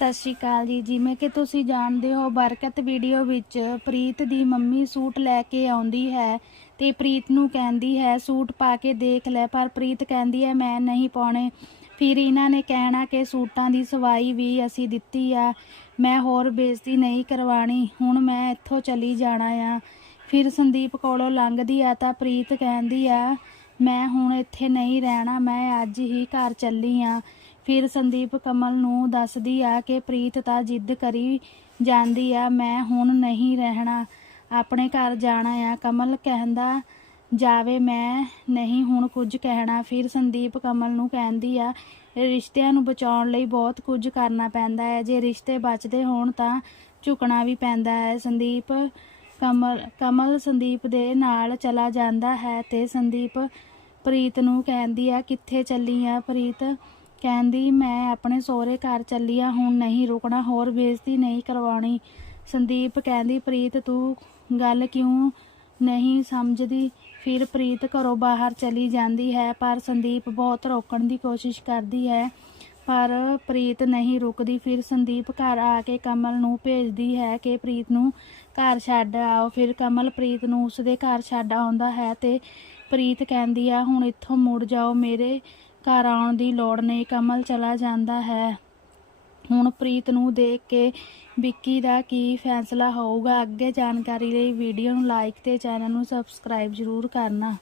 ਸਤਿ ਸ਼੍ਰੀ ਅਕਾਲ ਜੀ। ਜਿਵੇਂ ਕਿ ਤੁਸੀਂ ਜਾਣਦੇ ਹੋ, ਬਰਕਤ ਵੀਡੀਓ ਵਿੱਚ ਪ੍ਰੀਤ ਦੀ ਮੰਮੀ ਸੂਟ ਲੈ ਕੇ ਆਉਂਦੀ ਹੈ ਤੇ ਪ੍ਰੀਤ ਨੂੰ ਕਹਿੰਦੀ ਹੈ, ਸੂਟ ਪਾ ਕੇ ਦੇਖ ਲੈ। ਪਰ ਪ੍ਰੀਤ ਕਹਿੰਦੀ ਹੈ, ਮੈਂ ਨਹੀਂ ਪਾਉਣੇ। ਫਿਰ ਇਹਨਾਂ ਨੇ ਕਹਿਣਾ ਕਿ ਸੂਟਾਂ ਦੀ ਸਵਾਈ ਵੀ ਅਸੀਂ ਦਿੱਤੀ ਆ। ਮੈਂ ਹੋਰ ਬੇਇੱਜ਼ਤੀ ਨਹੀਂ ਕਰਵਾਣੀ ਹੁਣ ਮੈਂ ਇੱਥੋਂ ਚਲੀ ਜਾਣਾ ਆ। ਫਿਰ ਸੰਦੀਪ ਕੋਲੋਂ ਲੰਘਦੀ ਆ ਤਾਂ ਪ੍ਰੀਤ ਕਹਿੰਦੀ ਆ, ਮੈਂ ਹੁਣ ਇੱਥੇ ਨਹੀਂ ਰਹਿਣਾ। ਮੈਂ ਅੱਜ ਹੀ ਘਰ ਚੱਲੀ ਆ। ਫਿਰ ਸੰਦੀਪ ਕਮਲ ਨੂੰ ਦੱਸਦੀ ਆ ਕਿ ਪ੍ਰੀਤ ਤਾਂ ਜਿੱਦ ਕਰੀ ਜਾਂਦੀ ਆ, ਮੈਂ ਹੁਣ ਨਹੀਂ ਰਹਿਣਾ। ਆਪਣੇ ਘਰ ਜਾਣਾ ਆ। ਕਮਲ ਕਹਿੰਦਾ, ਜਾਵੇ, ਮੈਂ ਨਹੀਂ ਹੁਣ ਕੁਝ ਕਹਿਣਾ। ਫਿਰ ਸੰਦੀਪ ਕਮਲ ਨੂੰ ਕਹਿੰਦੀ ਆ, ਰਿਸ਼ਤਿਆਂ ਨੂੰ ਬਚਾਉਣ ਲਈ ਬਹੁਤ ਕੁਝ ਕਰਨਾ ਪੈਂਦਾ ਹੈ। ਜੇ ਰਿਸ਼ਤੇ ਬਚਦੇ ਹੋਣ ਤਾਂ ਝੁਕਣਾ ਵੀ ਪੈਂਦਾ ਹੈ। ਸੰਦੀਪ ਕਮਲ ਕਮਲ ਸੰਦੀਪ ਦੇ ਨਾਲ ਚਲਾ ਜਾਂਦਾ ਹੈ ਤੇ ਸੰਦੀਪ ਪ੍ਰੀਤ ਨੂੰ ਕਹਿੰਦੀ ਆ, ਕਿੱਥੇ ਚੱਲੀ ਆ ਪ੍ਰੀਤ? ਕਹਿੰਦੀ, ਮੈਂ ਆਪਣੇ ਸਹੁਰੇ ਘਰ ਚੱਲੀ ਆ, ਹੁਣ ਨਹੀਂ ਰੁਕਣਾ, ਹੋਰ ਬੇਇੱਜ਼ਤੀ ਨਹੀਂ ਕਰਵਾਉਣੀ। ਸੰਦੀਪ ਕਹਿੰਦੀ, ਪ੍ਰੀਤ, ਤੂੰ ਗੱਲ ਕਿਉਂ ਨਹੀਂ ਸਮਝਦੀ? ਫਿਰ ਪ੍ਰੀਤ ਘਰੋਂ ਬਾਹਰ ਚਲੀ ਜਾਂਦੀ ਹੈ, ਪਰ ਸੰਦੀਪ ਬਹੁਤ ਰੋਕਣ ਦੀ ਕੋਸ਼ਿਸ਼ ਕਰਦੀ ਹੈ। ਪਰ ਪ੍ਰੀਤ ਨਹੀਂ ਰੁਕਦੀ, ਫਿਰ ਸੰਦੀਪ ਘਰ ਆ ਕੇ ਕਮਲ ਨੂੰ ਭੇਜਦੀ ਹੈ ਕਿ ਪ੍ਰੀਤ ਨੂੰ ਘਰ ਛੱਡ ਆਓ। ਫਿਰ ਕਮਲ ਪ੍ਰੀਤ ਨੂੰ ਉਸਦੇ ਘਰ ਛੱਡ ਆਉਂਦਾ ਹੈ ਤੇ ਪ੍ਰੀਤ ਕਹਿੰਦੀ ਆ, ਹੁਣ ਇੱਥੋਂ ਮੁੜ ਜਾਓ, ਮੇਰੇ ਘਰ ਆਉਣ ਦੀ ਲੋੜ ਨਹੀਂ, ਕਮਲ ਚਲਾ ਜਾਂਦਾ ਹੈ। ਹੁਣ ਪ੍ਰੀਤ ਨੂੰ ਦੇਖ ਕੇ ਵਿੱਕੀ ਦਾ ਕੀ ਫੈਸਲਾ ਹੋਊਗਾ, ਅੱਗੇ ਜਾਣਕਾਰੀ ਲਈ ਵੀਡੀਓ ਨੂੰ ਲਾਈਕ ਤੇ ਚੈਨਲ ਨੂੰ ਸਬਸਕ੍ਰਾਈਬ ਜ਼ਰੂਰ ਕਰਨਾ।